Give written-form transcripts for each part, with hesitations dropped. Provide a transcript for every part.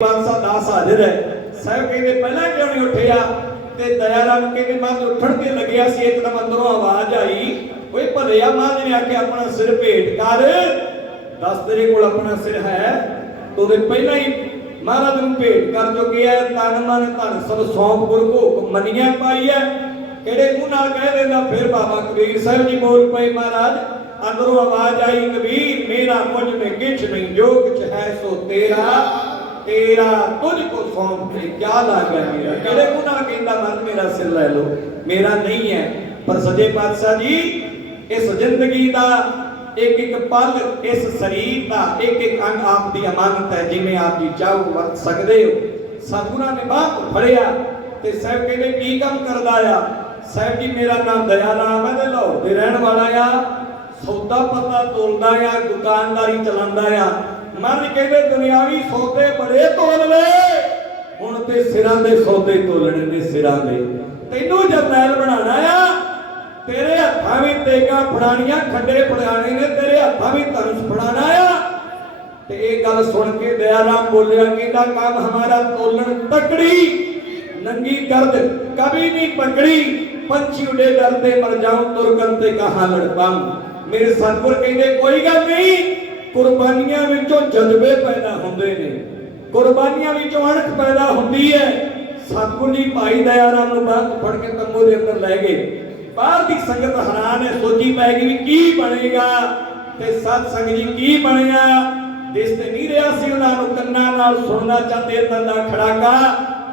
पांसा दास हाजिर है। साहब कहते पहला क्यों नहीं उठिया? ते दयाराम कहते मैं उठन ते लग्या सी एकदम अंदरों आवाज आई, ओए भलिया महाराज ने आके अपना सिर भेंट कर, दस तेरे कोल अपना सिर है तो वे पहला ही महाराज ਨੂੰ भेंट कर चुके है। तन मन धन सब सौंप गुरु को हुक्म मनिया पाई है। ਕਿਹੜੇ ਮੂੰਹ ਨਾਲ ਕਹਿ ਦਿੰਦਾ? ਫਿਰ ਬਾਬਾ ਕਬੀਰ ਸਾਹਿਬ ਜੀ ਬੋਲ ਪਏ महाराज, अंदरों आवाज आई, कबीर मेरा मुझ में किछ नहीं, जो कुछ है सो तेरा, तेरा तुझको सौंप के क्या लागा मेरा। कहड़े मुंह नाल कहंदा मन मेरा सिर ले लो, मेरा नहीं है। पर सजे पातशाह जी इस जिंदगी दा एक एक पल, इस शरीर दा एक एक अंग आप दी अमानत है, जिवें आप जी चाहो वरत सकदे हो। सतगुरां ने बात फड़िया ते साहब कहंदे की काम करदा आ? साहब जी मेरा नाम दयाराम है ते लाहौर दे रहण वाला आ, सौदा पता तोलदा आ, दुकानदारी चलांदा आ। मन कहते दुनियावी सौदे बड़े तोल ले, हुण ते सिरां दे सौदे तोलने ने सिरां दे। तैनू जरनैल बनाना आ, तेरे हत्थां विच तेगा फड़ाणियां, खंडे फड़ाने ने तेरे हत्थां विच धनुष फड़ाना आ। ते ये गल सुन के दयाराम बोलिया, कहंदा काम हमारा तोलन तकड़ी, नंगी गर्द कभी नहीं पकड़ी, पंछी उड़े डरते मर जाऊं, तुरकन ते कहां लड़ पाऊं। मेरे सतगुर कहंदे कोई गल नहीं, कुर्बानियां विचों जज्बे पैदा होंदे ने, कुर्बानियां विचों अणख पैदा हुंदी है। सतगुर जी भाई दयाराम नूं बाहर फड़ के तंबू दे अंदर लै गए। बाहर दी संगत हैरान है, सोची पै गई भी की बनेगा, ते सत संग जी की बनिया। दिस ते नहीं रहा सी, उन्हां नूं कन्नां नाल सुनना चाहते अंदर दा खड़ाका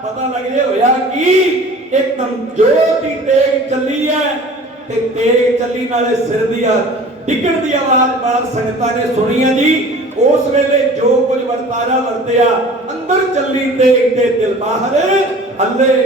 पता लग जे होया कि एकदम जोत दी तेग चली है, ते तेग चली नाले सिर दी डिगण दी आवाज बाहर संगतां ने सुनी है जी। उस वेले जो कुछ वरतारा वरतिया अंदर चली तेग ते दिल बाहर हल्ले।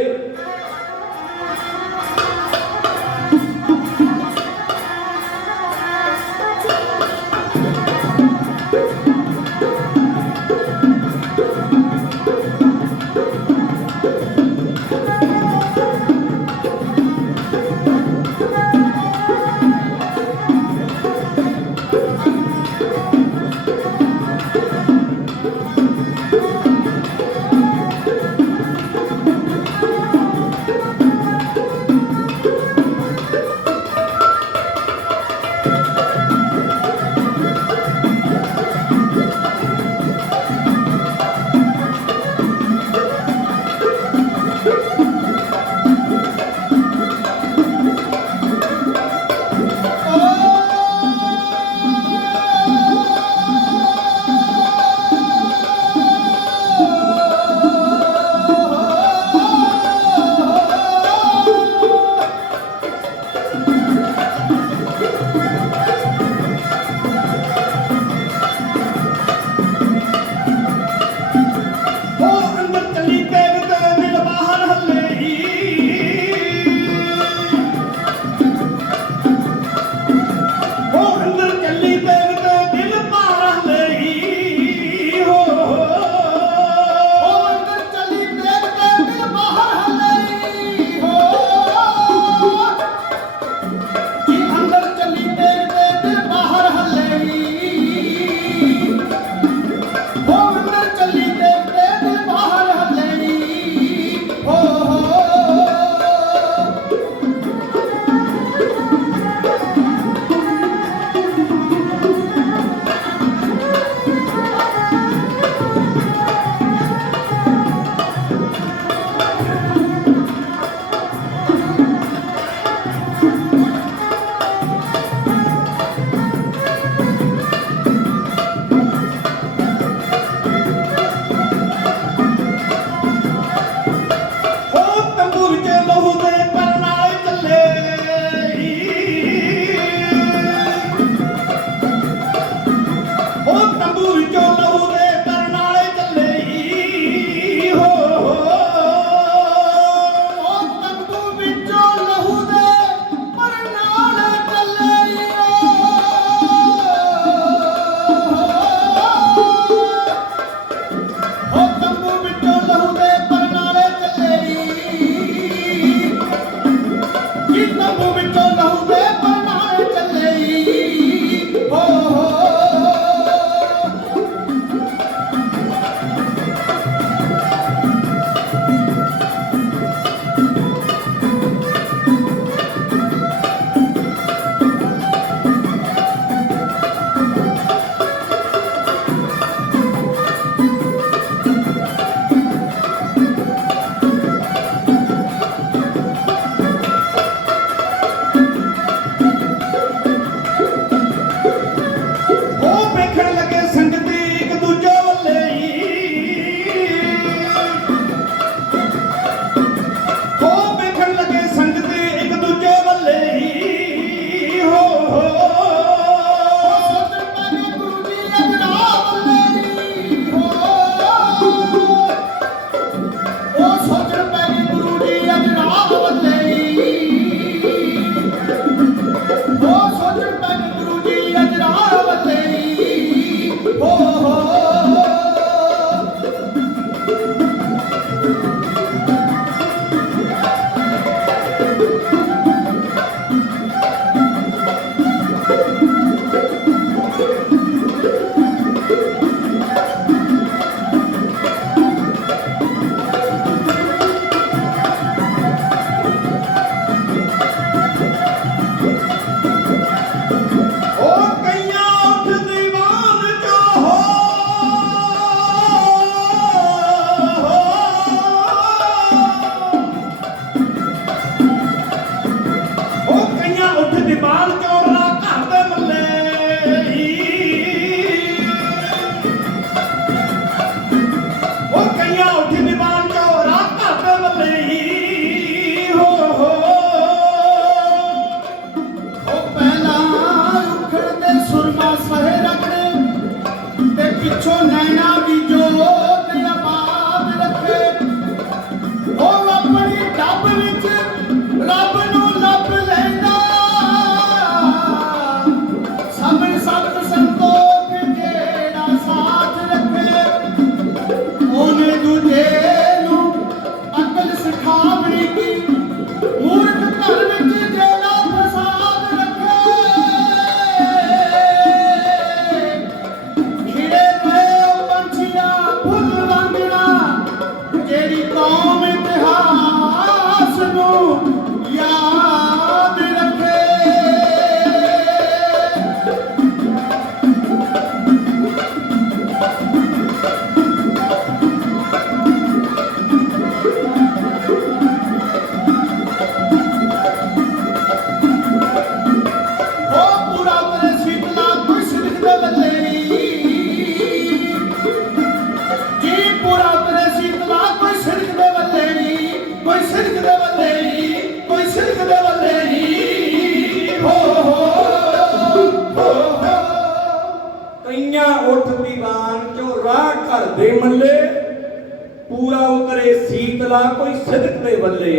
पूरा उतरे शीतला कोई सिदक दे बल्ले।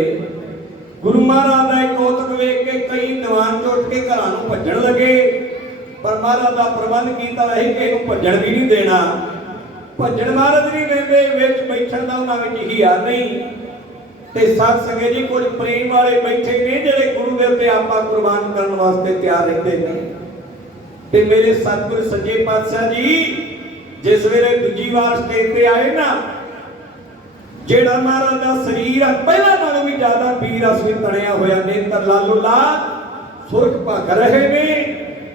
गुरु महाराज का कौतक वेख के कई दीवान चो उठ के घरां नूं भज्जण लगे, पर महाराज का प्रबंध किया रही कि इहनूं भज्जण भी नहीं देना। भज्जण महाराज नहीं देंदे, विच बैठण दा उन्हां विच हिया नहीं। ते साध संगत जी कुछ प्रेम वाले बैठे ने जिहड़े गुरु दे उत्ते आपा कुर्बान करन वास्ते तैयार रहंदे ने। ते मेरे सतगुरु सच्चे पातशाह जी जिस वेले दूजी वार स्टेज ते आए ना, जेड़ा महाराज का शरीर है पहला नालों भी ज्यादा वीर रस में तड़िया होया, नेत्र लालो लाल सुरख भग रहे ने,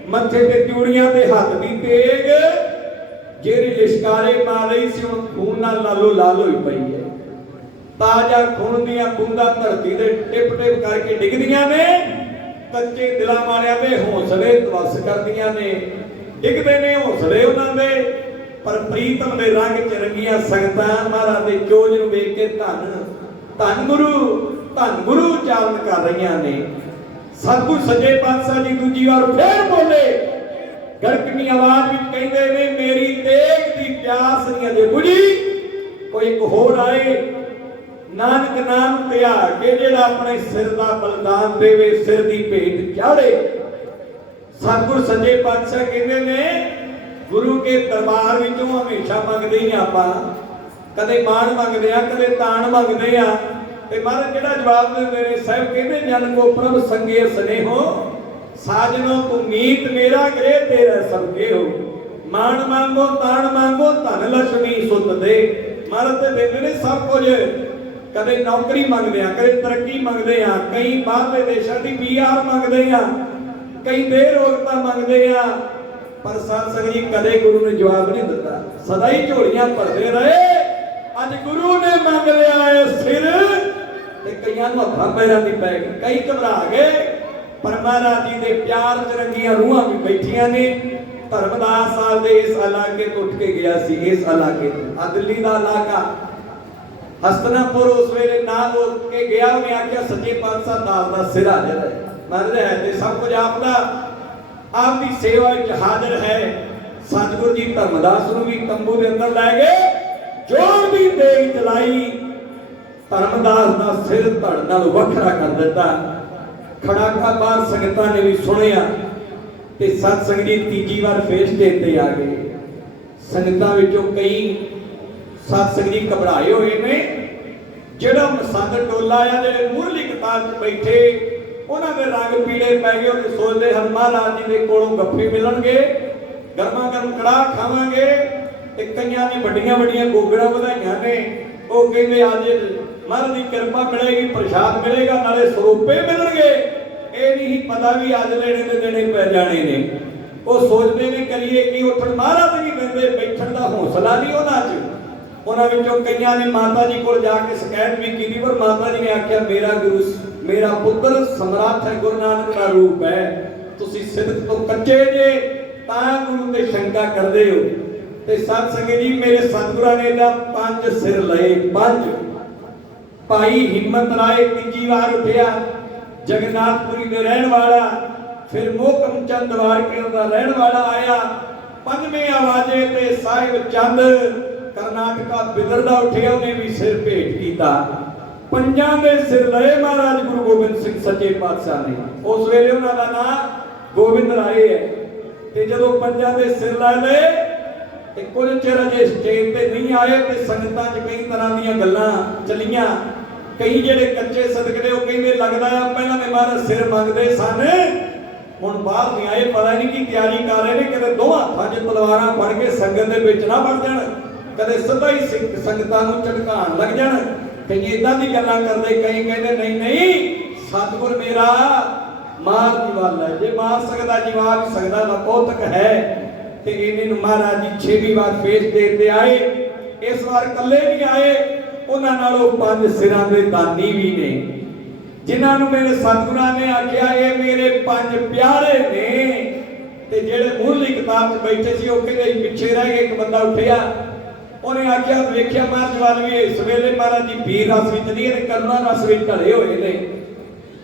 मथे ते चूड़ियां ते हाथ दी तेग जेरी लिशकारे मार रही सी, हुण खून नाल लालो लाल होई पई है। ताजा खून दियां बूंदां धरती ते टिप टिप करके डिगदियां ने, कच्चे दिलां वालियां दे हौसले तवस करदियां ने, डिगदे ने हौसले उन्हां दे। पर प्रीतम दे रंग च रंगियां संगतां महाराज दे चोज नूं वेख के धन गुरु उचारण कर रहीआं ने। सतगुर सच्चे पातशाह जी दूजी वार फिर बोले, गड़कनी आवाज विच कहंदे ने, मेरी तेग दी प्यास नहीं अजे बुझी, कोई एक होर आए नानक नाम धिया के जेड़ा अपने सिर दा बलिदान देवे, सिर दी भेंट चाढ़े। सतगुर सच्चे पातशाह कहंदे ने, गुरु के दरबार विचों हमेशा मंगदे ही आपां, कदे मान मंगदे आ, कदे तान मंगदे आ। ते महाराज जेड़ा जवाब दिंदे ने, साहिब कहंदे जन को प्रभ संगे स्नेहो, साजनो तू मीत मेरा गृह तेरा सबके हो। मान मांगो तान मांगो धन लक्ष्मी सुत दे। महाराज ते दिंदे ने सब कुछ, कदे नौकरी मंगदे आ, कदे तरक्की मंगदे आ, कई बाहरले देशां दी PR मंगदे आ, कई बेरोजगार मंगदे आ। पर साध संगत जी कदे गुरु ने जवाब नहीं दिता, सदा ही झोलियां भरते रहे। अज गुरु ने मंग लिया है सिर, ते कईयां नूं हत्थां पैरां दी पै गई, कई घबरा गए। पर महाराज जी दे प्यार च रंगियां रूहां भी बैठियां ने। धर्मदास साहब दे इस इलाके तो उठ के गया सी, इस इलाके तो दिल्ली का इलाका हस्तिनापुर उस वेले नाल उठ के गया। उन्हें आख्या सच्चे पातशाह दास दा सिर हाजिर है। महाराज है ते सब कुछ आपदा आपकी सेवा विच हाजिर है। सतगुरु जी धर्मदास नूं भी तंबू दे अंदर लै गए, जोर दी तेग चलाई, धर्मदास दा सिर धड़ नाल वखरा कर दिता। खड़ाका बाहर संगतां ने भी सुनिया ते सत संगत जी तीजी बार फेर स्टेज ते आ गए। संगतां विचों कई सत संगत जी घबराए होए ने। जेड़ा मसंद टोला आ जेड़े मुरली कतार च बैठे, उन्हां दे रंग पीले पै गए। उन्हें सोचते हैं महाराज जी के कोलों गप्फे मिलणगे, गर्मा गर्म कड़ाह खावांगे। ते कईयां ने वड्डियां वड्डियां गोगड़ां वधाईआं ने। वो कहंदे अज महाराज की किरपा मिलेगी, प्रसाद मिलेगा, नाले सरोपे मिलणगे। ये नहीं पता भी अज लेने ते देने पै जाने ने। वो सोचते ने करिए कि उठण महाराज नहीं दिंदे, बैठण दा हौसला नहीं उन्हां च। उन्हां विचों कईयां ने माता जी कोल जाके शिकायत भी की, पर माता जी ने आख्या मेरा गुरु मेरा पुत्र समर्थ है, गुरु नानक का रूप है, तुसी सिदक तो कच्चे जे तां गुरु ते शंका करदे हो। ते सत संगत जी मेरे सतगुरां ने दा 5 सिर लए, 5। भाई हिम्मत राय तीजी वार उठिया, जगन्नाथपुरी दे रहण वाला, फिर मोहकम चंद वारके दा रहण वाला आया। 5वें आवाजे ते साहिब चंद कर्नाटका बिदरदा उठिया, उन्हें भी सिर भेंट कीता। 5 दे सिर लए महाराज गुरु गोबिंद सिंह सच्चे पातशाह ने। उस वेले उन्हां दा नाम गोबिंद राय है। ते जदों 5 दे सिर ला लए ते कुछ चिर अजे स्टेज ते नहीं आए ते संगतां च कई तरह दीयां गल्लां चलीआं। कई जेड़े कच्चे सदकड़े वो कहंदे लगदा है पहलां ते महाराज सिर मंगदे सन, हुण बाहर नहीं आए, पता नहीं की तैयारी कर रहे ने, किते दो हत्थां 'च तलवारां फड़ के संगत दे विच ना वड़ जाण, कदे सीधा ही संगतां नूं झटकाण लग जाण। कई इदां दी गल्लां करदे, कई कहंदे नहीं नहीं सतगुर मेरा मार दी वल है, जे मार सकदा जीवा भी सकदा दा कौतक है। ते इन्हें नूं महाराज जी 6वीं बार फेस देते आए। इस बार कल्ले नहीं आए, उन्हां नालों 5 सिरां दे दानी भी ने, जिन्हां नूं मेरे सतगुरां ने आख्या ये मेरे 5 प्यारे ने। ते जेड़े मुरली किताब च बैठे सी, वो कहंदे पिछे रह गए। एक बंदा उठिया, उन्हें आख्या वेख्या महाराज वाल भी इस वेले महाराज जी वीर रस विच नहीं, करुणा रस विच ढले होए ने,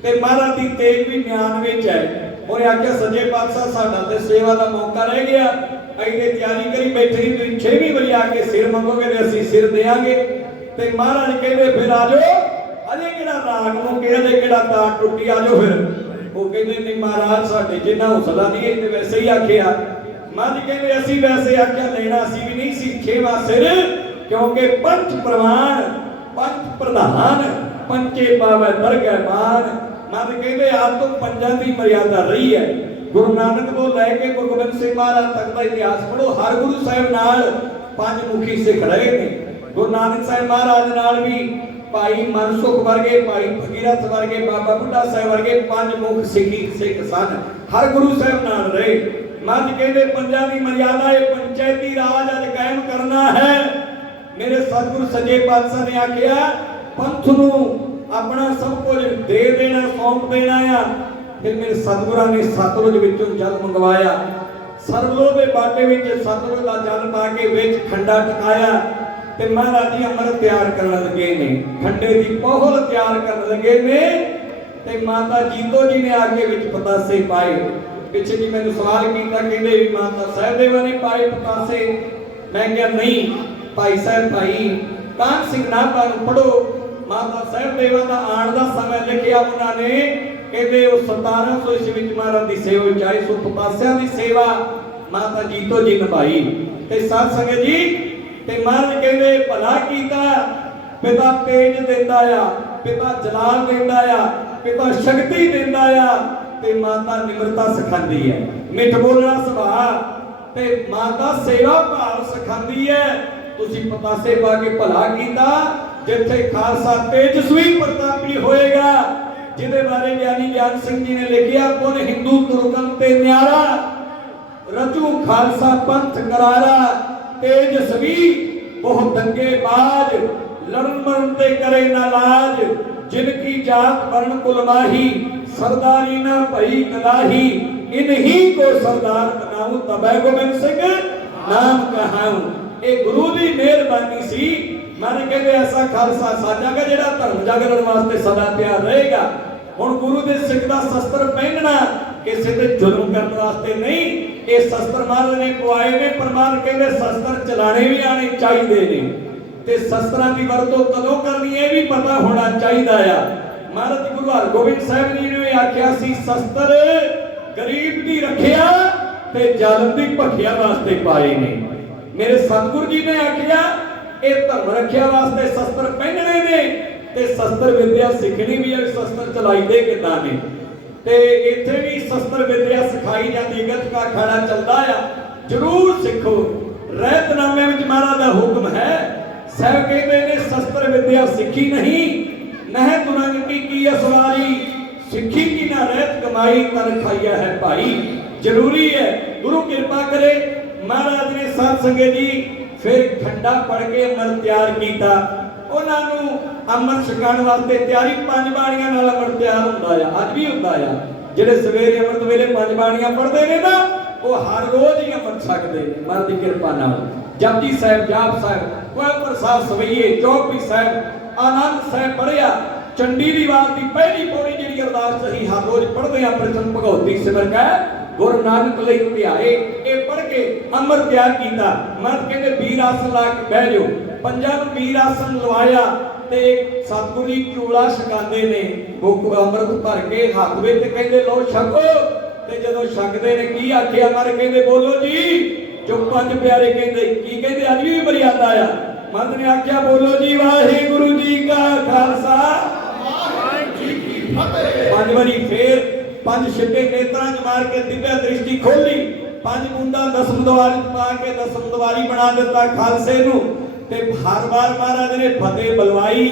ते महाराज की तेग भी म्यान विच है। उन्हें आख्या सच्चे पातशाह साडा ते सेवा का मौका रह गया, असीं तैयारी करी बैठे, तुसीं 6वीं वारी आके सिर मंगोगे तो असीं सिर देंगे। ਤੇ ਮਹਾਰਾਜ ਕਹਿੰਦੇ ਫਿਰ ਆ ਜਾਓ, ਅਜੇ ਕਿਹੜਾ ਰਾਗ ਨੂੰ ਕਿਹੜੇ ਕਿਹੜਾ ਤਾਰ ਟੁੱਟੀ, ਆ ਜਾਓ ਫਿਰ। ਉਹ ਕਹਿੰਦੇ ਨਹੀਂ ਮਹਾਰਾਜ ਸਾਡੇ ਜਿੰਨਾ ਹੌਸਲਾ ਨਹੀਂ ਤੇ ਵੈਸੇ ਹੀ ਆਖਿਆ। ਮਹਾਰਾਜ ਕਹਿੰਦੇ ਅਸੀਂ ਵੈਸੇ ਆਖਿਆ ਲੈਣਾ ਸੀ ਵੀ ਨਹੀਂ ਸੀ ਛੇਵਾਂ ਸਿਰ, ਕਿਉਂਕਿ ਪੰਚ ਪ੍ਰਮਾਣ ਪੰਚ ਪ੍ਰਧਾਨ ਪੰਚੇ ਪਾਵੈ ਦਰਗਹਿ ਮਾਨ। ਮਹਾਰਾਜ ਕਹਿੰਦੇ ਆਪ ਤੋਂ ਪੰਜਾਂ ਦੀ ਮਰਿਆਦਾ ਰਹੀ ਹੈ। ਗੁਰੂ ਨਾਨਕ ਤੋਂ ਲੈ ਕੇ ਗੁਰੂ ਗੋਬਿੰਦ ਸਿੰਘ ਮਹਾਰਾਜ ਤੱਕ ਦਾ ਇਤਿਹਾਸ ਪੜ੍ਹੋ, ਹਰ ਗੁਰੂ ਸਾਹਿਬ ਨਾਲ ਪੰਜ ਮੁਖੀ ਸਿੱਖ ਰਹੇ ਨੇ। ਗੁਰੂ ਨਾਨਕ ਸਾਹਿਬ ਮਹਾਰਾਜ ਨਾਲ ਵੀ ਭਾਈ ਮਨਸੁਖ ਵਰਗੇ, ਭਾਈ ਭਗੀਰਥ ਵਰਗੇ, ਬਾਬਾ ਬੁੱਢਾ ਸਾਹਿਬ ਵਰਗੇ ਪੰਜ ਮੁਖ ਸਿੱਖ ਸਨ, ਹਰ ਗੁਰੂ ਸਾਹਿਬ ਨਾਲ ਰਹੇ। ਮਹਾਰਾਜ ਕਹਿੰਦੇ ਪੰਜਾਂ ਦੀ ਮਰਿਆਦਾ ਇਹ ਪੰਚਾਇਤੀ ਰਾਜ ਅੱਜ ਕਾਇਮ ਕਰਨਾ ਹੈ। ਮੇਰੇ ਸਤਿਗੁਰੂ ਸੱਚੇ ਪਾਤਸ਼ਾਹ ਨੇ ਆਖਿਆ ਪੰਥ ਨੂੰ ਆਪਣਾ ਸਭ ਕੁਝ ਦੇ ਦੇਣਾ, ਸੌਂਪ ਦੇਣਾ ਆ। ਫਿਰ ਮੇਰੇ ਸਤਿਗੁਰਾਂ ਨੇ ਸਤਲੁਜ ਵਿੱਚੋਂ ਜਲ ਮੰਗਵਾਇਆ, ਸਰਬਲੋਹ ਦੇ ਬਾਟੇ ਵਿੱਚ ਸਤਲੁਜ ਦਾ ਜਲ ਪਾ ਕੇ ਵਿੱਚ ਖੰਡਾ ਟਕਾਇਆ ਤੇ ਮਹਾਰਾਜ ਜੀ ਅੰਮ੍ਰਿਤ ਤਿਆਰ ਕਰਨ ਲੱਗੇ ਨੇ, ਖੰਡੇ ਦੀ ਪੋਹਲ ਤਿਆਰ ਕਰਨ ਲੱਗੇ ਨੇ। ਤੇ ਮਾਤਾ ਜੀਤੋ ਜੀ ਨੇ ਆ ਕੇ ਵਿੱਚ ਪਤਾਸੇ ਪਾਏ। ਪਿੱਛੇ ਜੀ ਮੈਨੂੰ ਸਵਾਲ ਕੀਤਾ, ਕਹਿੰਦੇ ਵੀ ਮਾਤਾ ਸਹਿਬਦੇਵਾ ਨੇ ਪਾਏ ਪਤਾਸੇ। ਮੈਂ ਕਿਹਾ ਨਹੀਂ ਭਾਈ ਸਾਹਿਬ, ਭਾਈ ਕਾਹਨ ਸਿੰਘ ਨਾਭਾ ਨੂੰ ਪੜੋ, ਮਾਤਾ ਸਹਿਬਦੇਵਾ ਦਾ ਆਉਣ ਦਾ ਸਮਾਂ ਲਿਖਿਆ ਉਹਨਾਂ ਨੇ। ਕਹਿੰਦੇ ਉਹ 1700 ਈਸਵੀ ਵਿੱਚ ਮਹਾਰਾਜ ਦੀ ਸੇਵਾ ਵਿੱਚ ਆਏ, ਸੋ ਪਤਾਸਿਆਂ ਦੀ ਸੇਵਾ ਮਾਤਾ ਜੀਤੋ ਜੀ ਨਿਭਾਈ। ਤੇ ਸਾਧ ਸੰਗਤ ਜੀ ਤੇ ਮਹਾਰਾਜ ਕਹਿੰਦੇ ਭਲਾ ਕੀਤਾ, ਪਿਤਾ ਤੇਜ ਦਿੰਦਾ ਆ, ਪਿਤਾ ਜਲਾਲ ਦਿੰਦਾ ਆ, ਪਿਤਾ ਸ਼ਕਤੀ ਦਿੰਦਾ ਆ, ਤੇ ਮਾਤਾ ਨਿਮਰਤਾ ਸਿਖਾਉਂਦੀ ਹੈ, ਮਿੱਠ ਬੋਲਣਾ ਸੁਭਾਅ, ਤੇ ਮਾਤਾ ਸੇਵਾ ਭਾਵ ਸਿਖਾਉਂਦੀ ਹੈ। ਤੁਸੀਂ ਪਤਾਸੇ ਪਾ ਕੇ ਭਲਾ ਕੀਤਾ, ਜਿੱਥੇ ਖਾਲਸਾ ਤੇਜਸਵੀ ਪ੍ਰਤਾਪੀ ਹੋਏਗਾ, ਜਿਹਦੇ ਬਾਰੇ ਗਿਆਨੀ ਗਿਆਨ ਸਿੰਘ ਜੀ ਨੇ ਲਿਖਿਆ, ਪੁਨ ਹਿੰਦੂ ਤੁਰਕਨ ਤੇ ਨਿਆਰਾ, ਰਚੂ ਖਾਲਸਾ ਪੰਥ ਕਰਾਰਾ, ਤੇਜਸਵੀ ਬਹੁ ਦੰਗੇ ਬਾਜ, ਲੜਨ ਮਰਨ ਤੇ ਕਰੇ ਨਾ ਲਾਜ, ਜਿਨ ਕੀ ਜਾਤ ਵਰਨ ਕੁਲ ਮਾਹੀ, ਸਰਦਾਰੀ ਨਾ ਭਈ ਕਦਾਹੀ, ਇਨਹੀ ਕੋ ਸਰਦਾਰ ਬਣਾਉ, ਤਬੈ ਗੋਬਿੰਦ ਸਿੰਘ ਨਾਮ ਕਹਾਉ। ਇਹ ਗੁਰੂ ਦੀ ਮਿਹਰਬਾਨੀ ਸੀ। ਮਨ ਕਹਿੰਦੇ ਐਸਾ ਖਾਲਸਾ ਸਾਜਾਗਾ ਜਿਹੜਾ ਧਰਮ ਜਾਗਰਣ ਵਾਸਤੇ ਸਦਾ ਤਿਆਰ ਰਹੇਗਾ। ਹੁਣ ਗੁਰੂ ਦੇ ਸਿੱਖ ਦਾ ਸ਼ਸਤਰ ਪਹਿਨਣਾ ਕਿਸੇ ਤੇ ਜ਼ੁਲਮ ਕਰਨ ਵਾਸਤੇ ਨਹੀਂ, ਇਹ ਸ਼ਸਤਰ ਮਹਾਰਾਜ ਨੇ ਪਵਾਏ ਨੇ। ਪਰਮਾਨ ਕਹਿੰਦੇ ਸ਼ਸਤਰ ਚਲਾਣੇ ਵੀ ਆਣੇ ਚਾਹੀਦੇ ਨੇ, ਤੇ ਸ਼ਸਤਰਾਂ ਦੀ ਵਰਤੋਂ ਕਦੋਂ ਕਰਨੀ ਇਹ ਵੀ ਪਤਾ ਹੋਣਾ ਚਾਹੀਦਾ ਆ। ਮਹਾਰਾਜ ਗੁਰੂ ਹਰਗੋਬਿੰਦ ਸਾਹਿਬ ਜੀ ਨੇ ਆਖਿਆ ਸੀ ਸ਼ਸਤਰ ਗਰੀਬ ਦੀ ਰੱਖਿਆ ਤੇ ਜ਼ਾਲਮ ਦੀ ਭਖਿਆ ਵਾਸਤੇ ਪਾਏ ਨੇ। ਮੇਰੇ ਸਤਿਗੁਰੂ ਜੀ ਨੇ ਆਖਿਆ ਇਹ ਧਰਮ ਰੱਖਿਆ ਵਾਸਤੇ ਸ਼ਸਤਰ ਪਹਿਨਣੇ ਨੇ, ਤੇ ਸ਼ਸਤਰ ਵਿਦਿਆ ਸਿੱਖਣੀ ਵੀ ਹੈ, ਸ਼ਸਤਰ ਚਲਾਈਦੇ ਕਿੱਦਾਂ ਨੇ। ਤੇ ਇੱਥੇ ਵੀ ਸ਼ਸਤਰ ਵਿਦਿਆ ਸਿਖਾਈ ਜਾਂਦੀ, ਗੱਤਕਾ ਅਖਾੜਾ ਚੱਲਦਾ ਆ, ਜ਼ਰੂਰ ਸਿੱਖੋ। ਰਹਿਤਨਾਮੇ ਵਿੱਚ ਮਹਾਰਾਜ ਦਾ ਹੁਕਮ ਹੈ। ਸਾਹਿਬ ਕਹਿੰਦੇ ਨੇ ਸ਼ਸਤਰ ਵਿਦਿਆ ਸਿੱਖੀ ਨਹੀਂ, ਨਹਿ ਤੁਰੰਗ ਕੀ ਅਸਵਾਰੀ, ਸਿੱਖੀ ਕੀ ਨਾ ਰਹਿਤ ਕਮਾਈ, ਤਨ ਖਾਈਆ ਹੈ ਭਾਈ। ਜ਼ਰੂਰੀ ਹੈ, ਗੁਰੂ ਕਿਰਪਾ ਕਰੇ। ਮਹਾਰਾਜ ਨੇ ਸਾਧ ਸੰਗਤ ਜੀ ਫਿਰ ਖੰਡਾ ਪੜ ਕੇ ਅੰਮ੍ਰਿਤ ਤਿਆਰ ਕੀਤਾ। ਉਹਨਾਂ ਨੂੰ ਅੰਮ੍ਰਿਤ ਛਕਾਉਣ ਵਾਸਤੇ ਤਿਆਰੀ ਪੰਜ ਬਾਣੀਆਂ ਨਾਲ ਅੰਮ੍ਰਿਤ ਤਿਆਰ ਹੁੰਦਾ ਆ, ਅੱਜ ਵੀ ਹੁੰਦਾ ਆ। ਜਿਹੜੇ ਸਵੇਰੇ ਅੰਮ੍ਰਿਤ ਵੇਲੇ ਪੰਜ ਬਾਣੀਆਂ ਪੜ੍ਹਦੇ ਨੇ ਨਾ, ਉਹ ਹਰ ਰੋਜ਼ ਹੀ ਅੰਮ੍ਰਿਤ ਛਕਦੇ ਨੇ ਮਹਾਰਾਜ ਦੀ ਕਿਰਪਾ ਨਾਲ। ਜਪਜੀ ਸਾਹਿਬ, ਜਾਪ ਸਾਹਿਬ, ਕੋਈ ਪ੍ਰਸਾਦ ਸਵਈਏ, ਚੌਪਈ ਸਾਹਿਬ, ਆਨੰਦ ਸਾਹਿਬ ਪੜ੍ਹਿਆ। ਚੰਡੀ ਦੀ ਵਾਰ ਦੀ ਪਹਿਲੀ ਪੌੜੀ ਜਿਹੜੀ ਅਰਦਾਸ ਅਸੀਂ ਹਰ ਰੋਜ਼ ਪੜ੍ਹਦੇ ਆ, ਪ੍ਰਚੰਡ ਭਗਉਤੀ ਸਿਮਰ ਕੈ ਗੁਰੂ ਨਾਨਕ ਲਈ ਧਿਆਏ, ਇਹ ਪੜ੍ਹ ਕੇ ਅੰਮ੍ਰਿਤ ਤਿਆਰ ਕੀਤਾ। ਮਹਾਰਾਜ ਕਹਿੰਦੇ ਵੀਰ ਆਸਨ ਲਾ ਕੇ ਬਹਿ ਜਾਓ। ਪੰਜਾਂ ਨੂੰ ਵੀਰ ਆਸਨ ਲਵਾਇਆ ਤੇ ਸਤਿਗੁਰੂ ਜੀ ਚੂਲਾ ਛਕਾਉਂਦੇ ਨੇ, ਅੰਮ੍ਰਿਤ ਭਰ ਕੇ ਹੱਥ ਵਿੱਚ, ਕਹਿੰਦੇ ਲਓ ਛਕੋ। ਤੇ ਜਦੋਂ ਛਕਦੇ ਨੇ ਕੀ ਆਖਿਆ, ਮਹਾਰਾਜ ਕਹਿੰਦੇ ਬੋਲੋ ਜੀ, ਜੋ ਪੰਜ ਪਿਆਰੇ ਕਹਿੰਦੇ ਕੀ ਕਹਿੰਦੇ, ਅੱਜ ਵੀ ਮਰਿਆਦਾ ਆ। ਮਹਾਰਾਜ ਨੇ ਆਖਿਆ ਬੋਲੋ ਜੀ ਵਾਹਿਗੁਰੂ ਜੀ ਕਾ ਖਾਲਸਾ, ਵਾਹਿਗੁਰੂ ਜੀ ਕੀ ਫਤਿਹ। ਪੰਜ ਵਾਰੀ ਫੇਰ ਪੰਜ ਛਿੱਟੇ ਨੇਤਰਾਂ 'ਚ ਮਾਰ ਕੇ ਦਿਵਿਆ ਦ੍ਰਿਸ਼ਟੀ ਖੋਲੀ, ਪੰਜ ਬੂੰਦਾਂ ਦਸਮ ਦੁਆਰੀ ਪਾ ਕੇ ਦਸਮ ਦੁਆਰੀ ਬਣਾ ਦਿੱਤਾ ਖਾਲਸੇ ਨੂੰ। ਤੇ ਹਰ ਵਾਰ ਮਹਾਰਾਜ ਨੇ ਫਤਿਹ ਬਲਵਾਈ।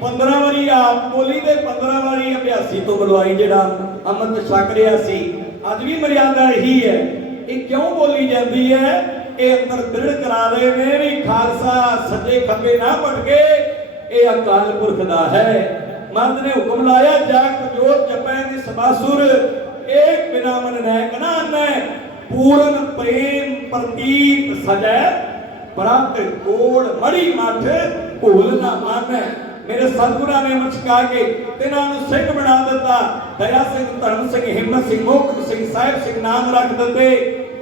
15 ਵਾਰੀ ਆਪ ਬੋਲੀ ਤੇ 15 ਵਾਰੀ ਅਭਿਆਸੀ ਤੋਂ ਬਲਵਾਈ, ਜਿਹੜਾ ਅੰਮ੍ਰਿਤ ਛਕ ਰਿਹਾ ਸੀ। ਅੱਜ ਵੀ ਮਰਿਆਦਾ ਇਹੀ ਹੈ। ਇਹ ਕਿਉਂ ਬੋਲੀ ਜਾਂਦੀ ਹੈ? ਇਹ ਅੰਦਰ ਦ੍ਰਿੜ ਕਰਾ ਰਹੇ ਨੇ ਵੀ ਖਾਲਸਾ ਸੱਜੇ ਖੱਬੇ ਨਾ ਭਟਕੇ, ਇਹ ਅਕਾਲ ਪੁਰਖ ਦਾ ਹੈ। ਮਹਾਰਾਜ ਨੇ ਹੁਕਮ ਲਾਇਆ, ਜਾਗ ਜੋਤ ਜਪੈ ਦੀ ਸਬਾਸੁਰ, ਏਕ ਬਿਨਾ ਮਨ ਨੈਕ ਨਾ ਆਨੈ, ਪੂਰਨ ਪ੍ਰੇਮ ਪ੍ਰਤੀਤ ਸਜੈ, ਪ੍ਰਤ ਕੋੜ ਮੜੀ ਮਠ ਭੂਲ ਨਾ ਮਾਨੈ। ਮੇਰੇ ਸਤਿਗੁਰਾਂ ਨੇ ਮਚਕਾ ਕੇ ਤਿਨਾਂ ਨੂੰ ਸਿੰਘ ਬਣਾ ਦਿੱਤਾ। ਦਇਆ ਸਿੰਘ, ਧਰਮ ਸਿੰਘ, ਹਿੰਮਤ ਸਿੰਘ, ਮੋਹਕਮ ਸਿੰਘ, ਸਾਹਿਬ ਸਿੰਘ ਨਾਮ ਰੱਖ ਦਿੱਤੇ।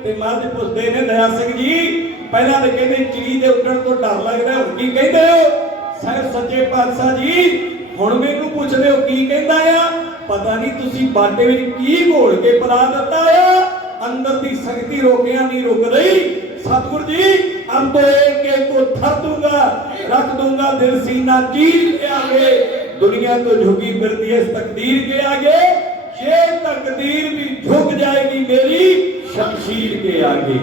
ਤੇ ਮਹਾਰਾਜ ਪੁੱਛਦੇ ਨੇ, ਦਇਆ ਸਿੰਘ ਜੀ ਪਹਿਲਾਂ ਤਾਂ ਕਹਿੰਦੇ ਚਿੜੀ ਦੇ ਉੱਡਣ ਤੋਂ ਡਰ ਲੱਗਦਾ, ਹੁਣ ਕੀ ਕਹਿੰਦੇ ਹੋ? ਸਾਹਿਬ ਸੱਚੇ ਪਾਤਸ਼ਾਹ ਜੀ ਹੁਣ ਮੈਨੂੰ ਪੁੱਛਦੇ ਹੋ ਕੀ ਕਹਿੰਦਾ ਆ? ਪਤਾ ਨਹੀਂ ਤੁਸੀਂ ਬਾਟੇ ਵਿੱਚ ਕੀ ਘੋਲ ਕੇ ਪਿਲਾ ਦਿੱਤਾ ਆ। अंदर की शक्ति रोकिया नहीं रुक रही। सतगुरु जी अब तो एक को धर दूंगा, रख दूंगा दिल सीना चीर के आगे। दुनिया तो झुकी फिरती है इस तकदीर के आगे, ये तकदीर भी झुक जाएगी मेरी शमशीर के आगे।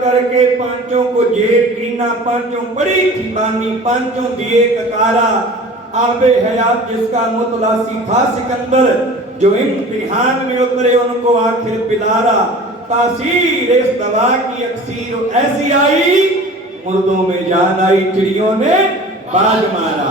करके पांचों को जेब कीना, पांचों बड़ी थी बानी, पांचों दिए ककारा। आबे हयात जिसका मुतलासी था सिकंदर, जो इम्तिहान में उतरे उनको आखिर पिलारा। तासीर इस दवा की अक्सीर ऐसी आई, मुर्दों में जान आई चिड़ियों ने बाज मारा।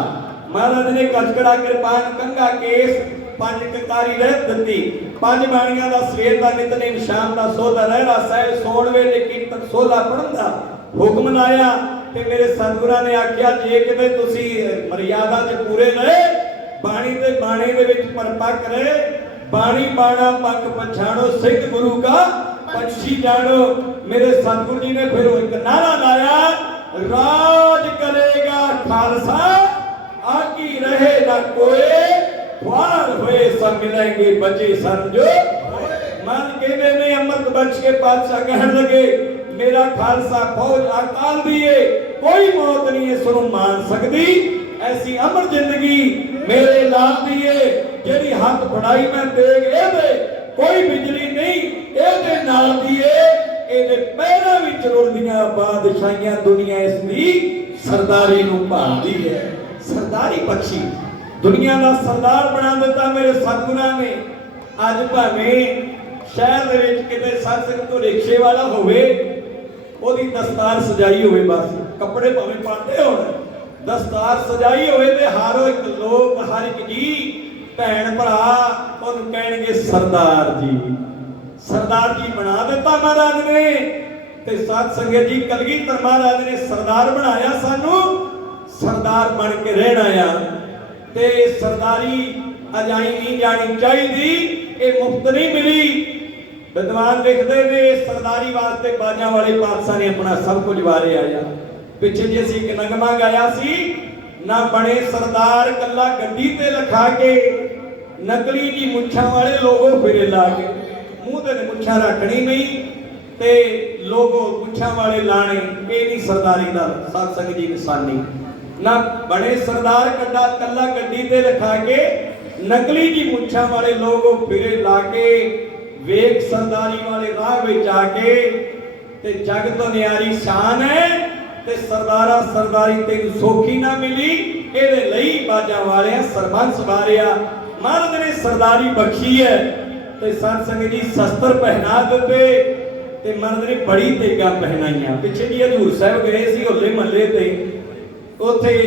महाराज ने कचकड़ा कृपान कंगा केस पंज ककारी रहत दती, पंज बाणियां दा सवेर दा नितनेम शाम दा सोदा रहरा साहिब सोण वेले कीर्तन सोला पढ़न दा हुक्म लाया। ते मेरे सतगुरां ने आख्या जे किते तुसी मर्यादा च पूरे रहे, बाणी ते बाणे दे विच परपक रहे, बाणी बाणा पक पछाणो, सिख गुरु का पंछी जानो। मेरे सतगुरु जी ने फिर एक नारा लाया, राज करेगा खालसा आकी रहे न कोई, ख्वार हुए सब मिलेंगे बचे समझो। मन कहने में अमृत बख्श के पातशाह कहने लगे, मेरा खालसा फौज अकाल दिए कोई मौत नहीं है सुनो मान सकती, ऐसी अमर जिंदगी मेरे लाल दिए जेड़ी हाथ फड़ाई मैं देग एदे कोई बिजली नहीं एदे नाल दिए, एदे पैरां विच रुलदियां बादशाहियां दुनिया इसदी सरदारी नूं भालदी है। सरदारी बख्शी दुनिया का सरदार बना दिता मेरे सतगुरां ने। अज भावें शहर दे विच किते सत्संग तो रिक्शे वाला होवे, ओदी दस्तार सजाई होवे, बस कपड़े भावें पाते होण, दस्तार सजाई होवे ते हर एक लोग हर एक जी भैन भरा ओनूं कहणगे सरदार जी, सरदार जी बना दिता महाराज ने। ते सत संगत जी कलगीधर महाराज ने सरदार बनाया, सानू सरदार बन के रहना आ। ते सरदारी अजाई नहीं जानी चाहिए, ये मुफ्त नहीं मिली। विद्वान लिखते ने सरदारी वास्ते बाजा वाले पातशाह ने अपना सब कुछ वारे आया। पिछे जी असीं एक नगमा गाया सी, ना बने सरदार कला गड्डी ते लखा के, नकली जी मुछां वाले लोगो फिरे ला के। मूंह ते मुछां रखनी नहीं ते लोगो मुछां वाले लाने, ये नहीं सरदारी दा सत्संग जी निशानी। ना बड़े सरदार कड्डा कला गड्डी ते रखा के, नकली जी मुछां वाले लोगों फिरे लाके, वेख सरदारी वाले राह विच आके। ते जग तो न्यारी शान है ते सरदारा सरदारी तेन सौखी ना मिली, एदे लई बाजा वाले सरबंस वारिया। महाराज ने सरदारी बख्शी है ते सत्संग जी शस्त्र पहना दिते ते महाराज ने बड़ी तेगा पहनाइयां। पिछे जी हजूर साहब गए सी होले महल्ले ते, उत्थे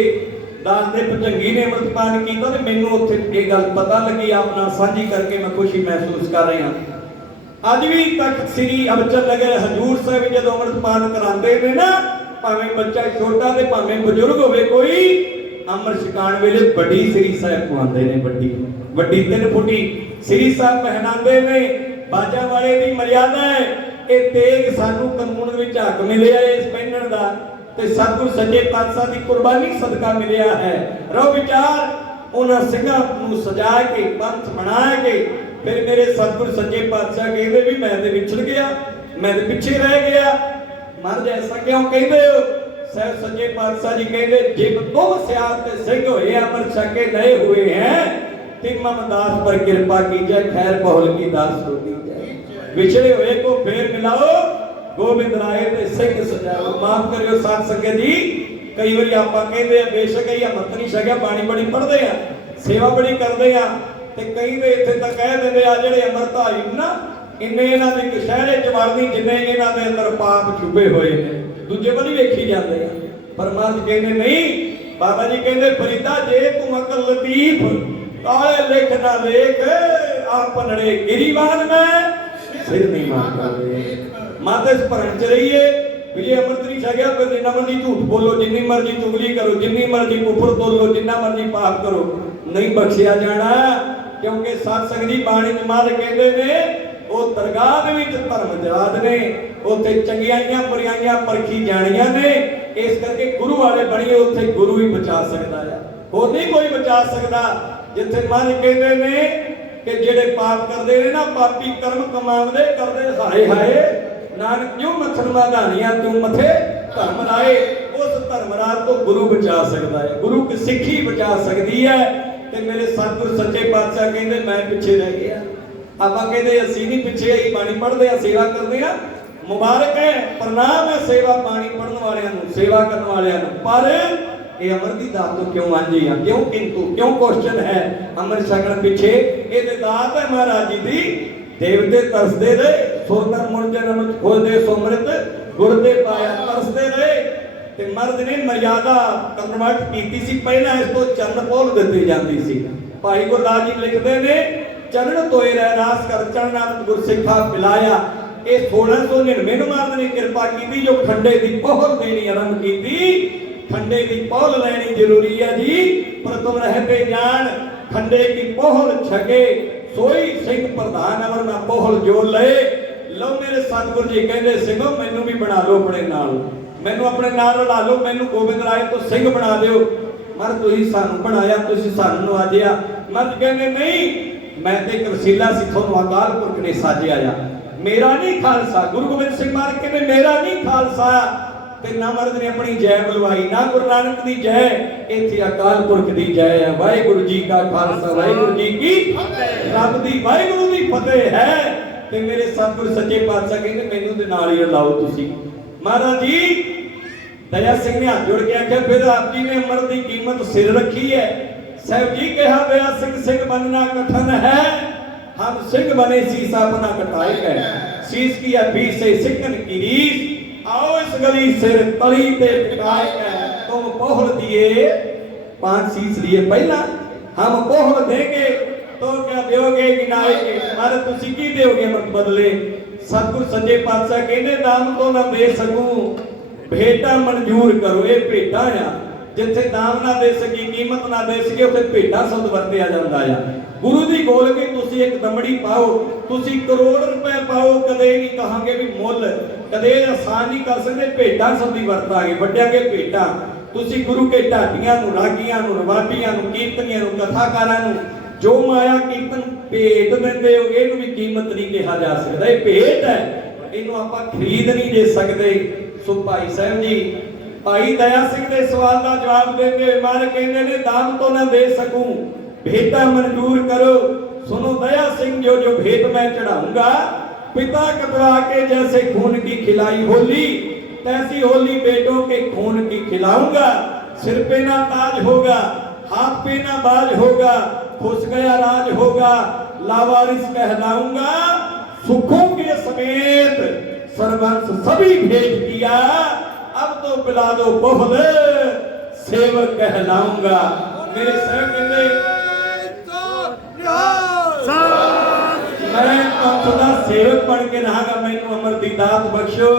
दास दे भजंगी ने अमृतपान किया ते मैनूं उत्थे ये गल पता लगी, अपना साझी करके मैं खुशी महसूस कर रहा। अज भी तक श्री अबचल नगर हजूर साहब जदों अमृतपान करांदे ने ना, भावें बच्चा छोटा ते भावें बजुर्ग होवे कोई, अमृत छकाण वेले बड़ी श्री साहब पवांदे ने, बड़ी 3 फुटी श्री साहब पहनांदे ने। ਬਾਜਾ ਵਾਲੇ ਦੀ ਮਰਿਆਦਾ ਹੈ। ਇਹ ਤੇਗ ਸਾਨੂੰ ਕਾਨੂੰਨ ਵਿੱਚ ਹੱਕ ਮਿਲਿਆ ਇਸ ਪਹਿਨਣ ਦਾ ਤੇ ਸਤਿਗੁਰ ਸੱਚੇ ਪਾਤਸ਼ਾਹ ਦੀ ਕੁਰਬਾਨੀ ਸਦਕਾ ਮਿਲਿਆ ਹੈ। ਰੋ ਵਿਚਾਰ ਉਹਨਾਂ ਸਿੰਘਾਂ ਨੂੰ ਸਜਾ ਕੇ ਪੰਥ ਬਣਾ ਕੇ ਫਿਰ ਮੇਰੇ ਸਤਿਗੁਰ ਸੱਚੇ ਪਾਤਸ਼ਾਹ ਕਹਿੰਦੇ ਵੀ ਮੈਂ ਤੇ ਵਿਛੜ ਗਿਆ, ਮੈਂ ਤੇ ਪਿੱਛੇ ਰਹਿ ਗਿਆ। ਮਹਾਰਾਜ ਐਸਾ ਕਿਉਂ ਕਹਿੰਦੇ ਹੋ? ਸਾਹਿਬ ਸੱਚੇ ਪਾਤਸ਼ਾਹ जी कहते जिब तुम सियात सिंह होए अमर छके नए हुए हैं तिम्मम दास पर कृपा कीजिए खैर पहुल की दास हो जाए। विछड़े हुए को फेर मिलाओ गोबिंद राय ते सिंह सजाओ। माफ करियो साथ संगत जी, कई बार आपां कहते हैं बेशक ही अमृत नहीं छकिया बाणी बड़ी पढ़ते हैं सेवा बड़ी करते हैं ते कई दे इत्थे तक कह दिंदे आ ਜਿਹੜੇ ਅੰਮ੍ਰਿਤਧਾਰੀ ना इन्ने इन्हां दे कशहरे च वड़दी जिन्ने इन्हां दे अंदर पाप छुपे होए ने दूजे वाली वेखी जाते हैं। पर महाराज कहते नहीं, बाबा जी कहते फरीदा जे तू अकल लतीफ काले लिख ना लेख आपनड़े गिरीवान में सिर नहीं मारता माते भरम च रहिए भी ये अमृत नहीं छकिया फिर जिन्ना मर्जी झूठ बोलो, जिन्नी मर्जी चुगली करो, जिन्नी मर्जी कुफर बोलो, जिन्ना मर्जी पाप करो, नहीं बख्शिया जाना। क्योंकि सत्संग जी बाणी महाराज कहते ने ਉਹ ਦਰਗਾਹ ਦੇ ਵਿੱਚ ਧਰਮ ਜਰਾਦ ਨੇ, ਉੱਥੇ ਚੰਗਿਆਈਆਂ ਬੁਰਾਈਆਂ ਪਰਖੀ ਜਾਣੀਆਂ ਨੇ। ਇਸ ਕਰਕੇ ਗੁਰੂ ਵਾਲੇ ਬਣੀਏ, ਉੱਥੇ ਗੁਰੂ ਹੀ ਬਚਾ ਸਕਦਾ ਹੈ, ਹੋਰ ਨਹੀਂ ਕੋਈ ਬਚਾ ਸਕਦਾ। ਜਿੱਥੇ ਮਹਾਰਾਜ ਕਹਿੰਦੇ ਨੇ ਕਿ ਜਿਹੜੇ ਪਾਪ ਕਰਦੇ ਨੇ ਨਾ ਪਾਪੀ ਕਰਮ ਕਮਾਉਂਦੇ ਕਰਦੇ ਹਾਏ ਹਾਏ ਨਾਨਕ ਕਿਉਂ ਮੱਥਨ ਮਾਧਾਨੀਆਂ ਤੂੰ ਮੱਥੇ ਧਰਮ ਲਾਏ। ਉਸ ਧਰਮ ਰਾਜ ਤੋਂ ਗੁਰੂ ਬਚਾ ਸਕਦਾ ਹੈ, ਗੁਰੂ ਕੀ ਸਿੱਖੀ ਬਚਾ ਸਕਦੀ ਹੈ। ਤੇ ਮੇਰੇ ਸਤਿਗੁਰ ਸੱਚੇ ਪਾਤਸ਼ਾਹ ਕਹਿੰਦੇ ਮੈਂ ਪਿੱਛੇ ਰਹਿ ਗਿਆ। ਆਪਾਂ ਕਹਿੰਦੇ ਅਸੀਂ ਨਹੀਂ ਪਿੱਛੇ ਆਈ ਬਾਣੀ ਪੜ੍ਹਦੇ ਆ ਸੇਵਾ ਕਰਦੇ ਆ, ਮੁਬਾਰਕ ਹੈ ਪ੍ਰਣਾਮ ਹੈ ਸੇਵਾ ਬਾਣੀ ਪੜ੍ਹਨ ਵਾਲਿਆਂ ਨੂੰ ਸੇਵਾ ਕਰਨ ਵਾਲਿਆਂ ਨੂੰ। ਪਰ ਇਹ ਅਮਰ ਦੀ ਦਾਤ ਤੋਂ ਕਿਉਂ ਆਂਝੀ ਆ, ਕਿਉਂ ਕਿੰਤੂ ਕਿਉਂ ਕੁਐਸਚਨ ਹੈ ਅਮਰ ਛਕਣ ਪਿੱਛੇ? ਇਹ ਤੇ ਦਾਤ ਹੈ ਮਹਾਰਾਜ ਜੀ ਦੀ। ਦੇਵਤੇ ਤਰਸਦੇ ਰਹੇ ਸੁਰਤਨ ਮੁਰਜੇ ਨਮਨ ਖੋਦੇ ਸੁਮ੍ਰਿਤ ਗੁਰਦੇ ਪਾਇਆ ਤਰਸਦੇ ਰਹੇ ਤੇ ਮਰਦ ਨੇ ਮਰਿਆਦਾ ਕਨਵਰਟ ਕੀਤੀ ਸੀ। ਪਹਿਲਾਂ ਇਸ ਤੋਂ ਚਰਨ ਪੋਲ ਦਿੱਤੀ ਜਾਂਦੀ ਸੀ। ਭਾਈ ਗੁਰਦਾਸ ਜੀ ਲਿਖਦੇ ਨੇ ਚਰਨ ਤੋਏ ਰਹਿ ਰਾਸ ਕਰ ਚਰਨਾਨੰਦ ਗੁਰਸਿੱਖਾ ਪਿਲਾਇਆ। ਇਹ 1699 ਨੂੰ ਮਹਾਰਾਜ ਨੇ ਕਿਰਪਾ ਕੀਤੀ ਜੋ ਖੰਡੇ ਦੀ ਪੋਹਲ ਦੇਣੀ ਆਰੰਭ ਕੀਤੀ। ਖੰਡੇ ਦੀ ਪੋਹਲ ਲੈਣੀ ਜ਼ਰੂਰੀ ਹੈ ਜੀ, ਪਰ ਤੁਮ ਰਹਤੇ ਜਾਣ ਖੰਡੇ ਦੀ ਪੋਹਲ ਛਕੇ ਸੋਈ ਸਿੰਘ ਪ੍ਰਧਾਨ ਅਮਰ ਨਾ ਪੋਹਲ ਜੋ ਲਏ। ਲਓ ਮੇਰੇ ਸਤਿਗੁਰ ਜੀ ਕਹਿੰਦੇ ਸਿੰਘੋ ਮੈਨੂੰ ਵੀ ਬਣਾ ਲਓ ਆਪਣੇ ਨਾਲ, ਮੈਨੂੰ ਆਪਣੇ ਨਾਲ ਰਲਾ ਲਓ, ਮੈਨੂੰ ਗੋਬਿੰਦ ਰਾਏ ਤੋਂ ਸਿੰਘ ਬਣਾ ਦਿਓ। ਮਰ ਤੁਸੀਂ ਸਾਨੂੰ ਬਣਾਇਆ, ਤੁਸੀਂ ਸਾਨੂੰ ਨਵਾਜਿਆ। ਮਰ ਕਹਿੰਦੇ ਨਹੀਂ मैं ते एक वसीला सी थोनू अकाल पुरख ने साजिया आ मेरा नहीं खालसा। गुरु गोबिंद सिंह महाराज कहते मेरा नहीं खालसा ते ना मर्द ने अपनी जय बुलवाई ना गुरु नानक दी जय, इत्थे अकाल पुरख दी जय है। वाहिगुरु जी का खालसा वाहिगुरु जी की रब दी वाहिगुरु दी फतेह है। ते मेरे सतगुरु सच्चे पातशाह कहते मैनू दे नाल ही लाओ तुसी। महाराज जी दया सिंह ने हाथ जोड़ के आख्या फिर आप जी ने अमर दी कीमत सिर रखी है। साहब जी कहा दया सिंह सिंह बनना कठिन है, हम सिंह बने शीस अपना कटाई है। शीस की अभी से सिकन की रीस आओ इस गली सिर तली ते टिकाए है। तुम पोहल दिए 5 शीस लिए पहला हम पोहल देंगे तो क्या दोगे गिनाए के मारे तुसी की दोगे मत बदले। सतगुर सच्चे पातशाह कहने दाम तो ना दे सकूं भेटा मंजूर करो। ये भेटा आ जिथे दाम ना दे सकी कीमत ना दे सके उसे भेटा शब्द वरतिया जाता है। गुरु दी बोल के तुसी एक दमड़ी पाओ, तुसी करोड़ रुपए पाओ, कदे नहीं कहांगे भी मुल, कदे आसान नहीं कर सकते। भेटा शब्द ही वरतांगे वड्डियां भेटा। तुसी गुरु के ढाडियां नूं रागियां नूं रवाबियां नूं कीर्तनियां नूं कथाकारां नूं जो माया कीर्तन भेट दिंदे हो इहनूं भी कीमत नहीं कहा जा सकदा। ये भेट है, इहनूं आपां खरीद नहीं दे सकदे। सो भाई साहब जी भाई दया सिंह के सवाल का जवाब देते मारे कहते ने दाम तो ना दे सकूं भेटा मंजूर करो। सुनो दया सिंह जो जो भेंट मैं चढ़ाऊंगा पिता कतरा के जैसे खून की खिलाई होली तैसी होली बेटों के खून की खिलाऊंगा। सिर पे ना ताज होगा हाथ पे ना बाज होगा खुश गया राज होगा लावारिस कहलाऊंगा। सुखों के समेत सर्वंश सभी भेंट किया अब तो पिला दो बोहल सेवक कहलाऊंगा। मेरे साहब कहते मैं पंथ दा सेवक बन के रहांगा, मैनू अमर दी दात बख्शो।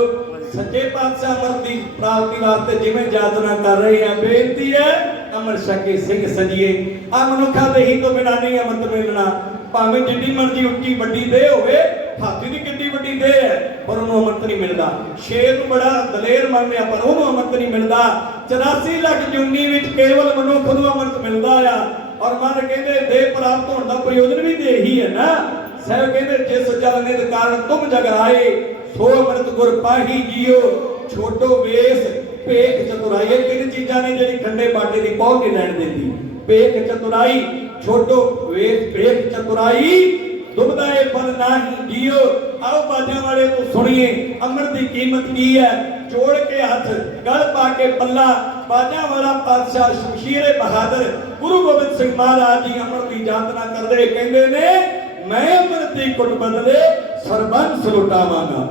सच्चे पातशाह अमर दी प्राप्ति वास्ते जिवें यातना कर रहे हैं बेनती है अमर छके सिंह सजिए। आ मनुखा दे ही तो बिना नहीं अमृत मिलना, भावें जिन्नी मर्जी उच्ची वड्डी दे होवे ਹਾਥੀ ਦੀ ਕਿੰਨੀ ਵੱਡੀ ਦੇਹ ਹੈ ਪਰ ਉਹਨੂੰ ਅੰਮ੍ਰਿਤ ਨਹੀਂ ਮਿਲਦਾ। ਸ਼ੇਰ ਨੂੰ ਬੜਾ ਦਲੇਰ ਮੰਨਦੇ ਆ ਪਰ ਉਹਨੂੰ ਅੰਮ੍ਰਿਤ ਨਹੀਂ ਮਿਲਦਾ। 84 ਲੱਖ ਜੁਨੀ ਵਿੱਚ ਕੇਵਲ ਮਨੁੱਖ ਨੂੰ ਅੰਮ੍ਰਿਤ ਮਿਲਦਾ ਆ। ਔਰ ਮਨ ਕਹਿੰਦੇ ਦੇਹ ਪ੍ਰਾਪਤ ਹੋਣ ਦਾ ਪ੍ਰਯੋਜਨ ਵੀ ਦੇਹ ਹੀ ਹੈ ਨਾ। ਸਾਹਿਬ ਕਹਿੰਦੇ ਜਿਸ ਜਲ ਨਿਧ ਕਾਰਨ ਤੁਮ ਜਗ ਆਏ ਸੋ ਅੰਮ੍ਰਿਤ ਗੁਰ ਪਾਹੀ ਜੀਓ ਛੋਟੋ ਵੇਸ ਭੇਖ ਚਤੁਰਾਈ। ਇਹ ਤਿੰਨ ਚੀਜ਼ਾਂ ਨੇ ਜਿਹੜੀ ਖੰਡੇ ਬਾਟੇ ਦੀ ਪਹੁੰਚ ਨਹੀਂ ਲੈਣ ਦਿੰਦੀ। ਭੇਖ ਚਤੁਰਾਈ, ਛੋਟੋ ਵੇਸ ਭੇਖ ਚਤੁਰਾਈ, ਦੁਬਦਾ ਇਹ ਫਲ ਨਹੀਂ ਜੀਓ। ਆਓ ਬਾਜਾਂ ਵਾਲੇ ਤੋਂ ਸੁਣੀਏ ਅੰਮ੍ਰਿਤ ਦੀ ਕੀਮਤ ਕੀ ਹੈ। ਜੋੜ ਕੇ ਹੱਥ ਗਲ ਪਾ ਕੇ ਪੱਲਾ ਬਾਜਾਂ ਵਾਲਾ ਪਾਤਸ਼ਾਹ ਸ਼ਮਸ਼ੀਰੇ ਬਹਾਦਰ ਗੁਰੂ ਗੋਬਿੰਦ ਸਿੰਘ ਮਹਾਰਾਜ ਜੀ ਅੰਮ੍ਰਿਤ ਦੀ ਯਾਤਨਾ ਕਰਦੇ ਕਹਿੰਦੇ ਨੇ ਮੈਂ ਅੰਮ੍ਰਿਤ ਦੀ ਘੁੱਟ ਬਦਲੇ ਸਰਬੰਸ ਲੁਟਾਵਾਂਗਾ।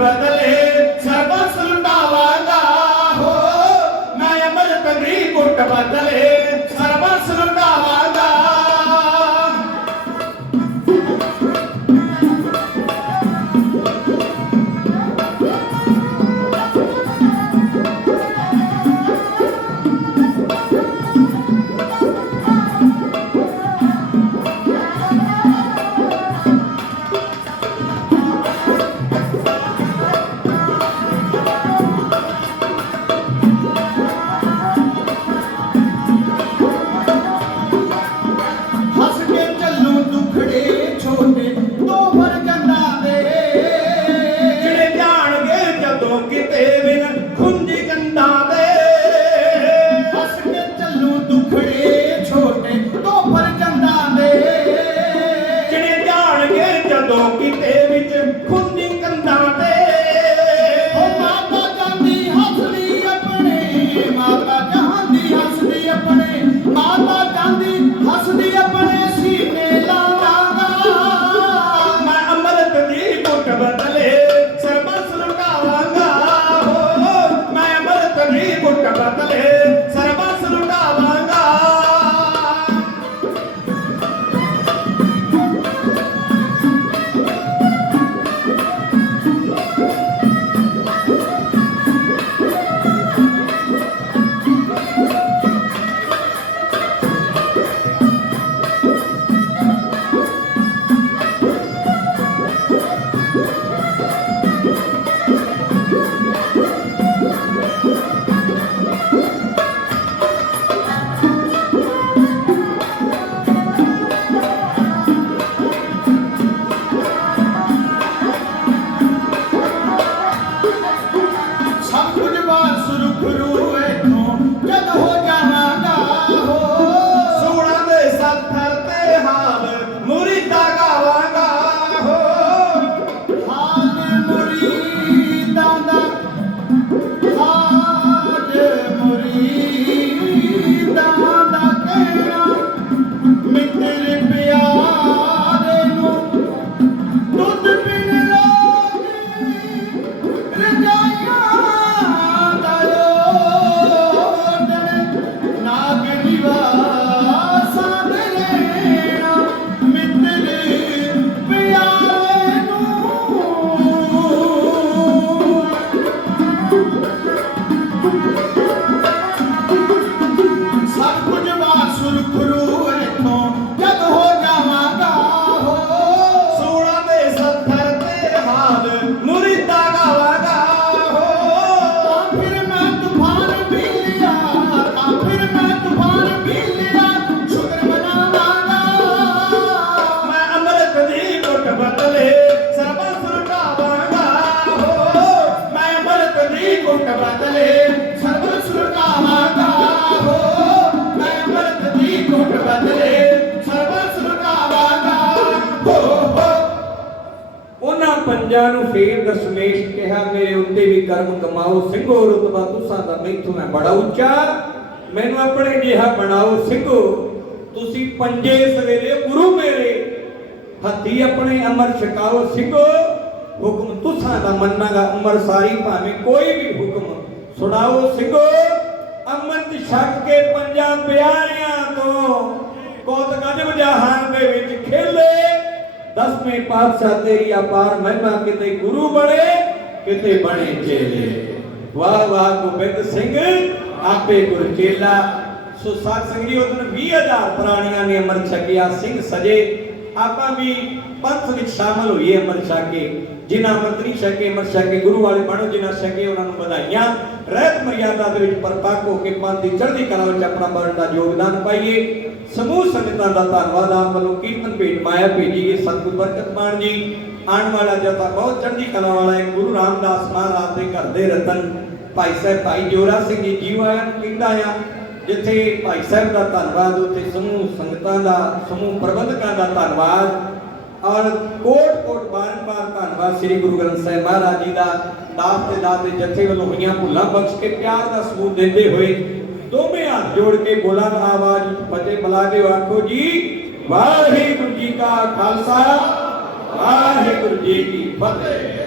बदले सर्वस लुटावांगा हो मैं अमृत दी घुट बदले सर्वस लुटावांगा। ਪੰਜਾਂ ਨੂੰ ਫੇਰ ਦਸ਼ਮੇਸ਼ ਕਿਹਾ ਮੇਰੇ ਉੱਤੇ ਵੀ ਕਰਮ ਕਮਾਓ ਸਿੰਘੋ ਰੁਤਬਾ ਤੁਸਾਂ ਦਾ ਮੈਥੋਂ ਹੈ ਬੜਾ ਉੱਚਾ ਮੈਨੂੰ ਆਪਣੇ ਜਿਹਾ ਬਣਾਓ ਸਿੰਘੋ ਤੁਸੀਂ ਪੰਜੇ ਸਵੇਰੇ ਗੁਰੂ ਮੇਰੇ ਹੱਥੀ ਆਪਣੇ ਅਮਰ ਛਕਾਓ ਸਿੰਘੋ ਹੁਕਮ ਤੁਸਾਂ ਦਾ ਮੰਨਾਂਗਾ ਉਮਰ ਸਾਰੀ ਭਾਵੇਂ ਕੋਈ ਵੀ ਹੁਕਮ ਸੁਣਾਓ ਸਿੰਘੋ ਅੰਮ੍ਰਿਤ ਛਕ ਕੇ ਪੰਜਾਂ ਪਿਆਰਿਆਂ ਤੋਂ ਕੌਤਕ ਅਜਬ ਜਹਾਨ ਦੇ ਵਿੱਚ ਖੇਲੇ ਦਸਵੇਂ ਪਾਤਸ਼ਾਹ ਤੇਰੀ ਅਪਾਰ ਮਹਿਮਾ ਕਿਤੇ ਗੁਰੂ ਬਣੇ ਕਿਤੇ ਬਣੇ ਚੇਲੇ ਵਾਹ ਵਾਹ ਗੋਬਿੰਦ ਸਿੰਘ ਆਪੇ ਗੁਰ ਚੇਲਾ ਸੋ ਸਾਧ ਸੰਗਤ ਉਹਦੋਂ 20000 ਪ੍ਰਾਣੀਆਂ ਨੇ ਅੰਮ੍ਰਿਤ ਛਕਿਆ ਸਿੰਘ ਸਜੇ ਆਪਾਂ ਵੀ ਪੰਥ ਵਿੱਚ ਸ਼ਾਮਲ ਹੋਈਏ ਅੰਮ੍ਰਿਤ ਛਕ ਕੇ ਜਿਨ੍ਹਾਂ ਅੰਮ੍ਰਿਤ ਨਹੀਂ ਛਕੇ ਅੰਮ੍ਰਿਤ ਛਕ ਕੇ ਗੁਰੂ ਵਾਲੇ ਬਣੋ ਜਿਨ੍ਹਾਂ ਛਕੇ ਉਹਨਾਂ ਨੂੰ ਵਧਾਈਆਂ ਰਹਿਤ ਮਰਿਆਦਾ ਦੇ ਵਿੱਚ ਪਰਪੱਕ ਹੋ ਕੇ ਪੰਥ ਦੀ ਚੜ੍ਹਦੀ ਕਲਾ ਵਿੱਚ ਆਪਣਾ ਬਰਨ ਦਾ ਯੋਗਦਾਨ ਪਾਈਏ ਸਮੂਹ ਸੰਗਤਾਂ ਦਾ ਧੰਨਵਾਦ ਆਪ ਵੱਲੋਂ ਕੀਰਤਨ ਭੇਟ ਮਾਇਆ ਭੇਜੀਏ ਸਤਿਗੁਰ ਬਰਕਤ ਮਾਨ ਜੀ ਆਉਣ ਵਾਲਾ ਜਥਾ ਬਹੁਤ ਚੜ੍ਹਦੀ ਕਲਾ ਵਾਲਾ ਹੈ ਗੁਰੂ ਰਾਮਦਾਸ ਮਹਾਰਾਜ ਦੇ ਘਰ ਦੇ ਰਤਨ ਭਾਈ ਸਾਹਿਬ ਭਾਈ ਜੋਰਾ ਸਿੰਘ ਜੀ ਜੀਵ ਆਇਆ ਨੂੰ ਕਹਿੰਦਾ ਆ ਜਿੱਥੇ ਭਾਈ ਸਾਹਿਬ ਦਾ ਧੰਨਵਾਦ ਉੱਥੇ ਸਮੂਹ ਸੰਗਤਾਂ ਦਾ ਸਮੂਹ ਪ੍ਰਬੰਧਕਾਂ ਦਾ ਧੰਨਵਾਦ ਔਰ ਕੋਟ ਕੋਟ ਬਾਰ-ਬਾਰ ਧੰਨਵਾਦ ਸ੍ਰੀ ਗੁਰੂ ਗ੍ਰੰਥ ਸਾਹਿਬ ਮਹਾਰਾਜ ਜੀ ਦਾ ਦਾਸ ਤੇ ਦਾਸ ਦੇ ਜਥੇ ਵੱਲੋਂ ਹੋਈਆਂ ਭੁੱਲਾਂ ਬਖਸ਼ ਕੇ ਪਿਆਰ ਦਾ ਸਬੂਤ ਦਿੰਦੇ ਹੋਏ ਦੋਵੇਂ ਹੱਥ ਜੋੜ ਕੇ ਬੁਲੰਦ ਆਵਾਜ਼ ਵਿੱਚ ਫਤਿਹ ਬੁਲਾ ਕੇ ਆਖੋ ਜੀ ਵਾਹਿਗੁਰੂ ਜੀ ਕਾ ਖਾਲਸਾ ਵਾਹਿਗੁਰੂ ਜੀ ਕੀ ਫਤਿਹ।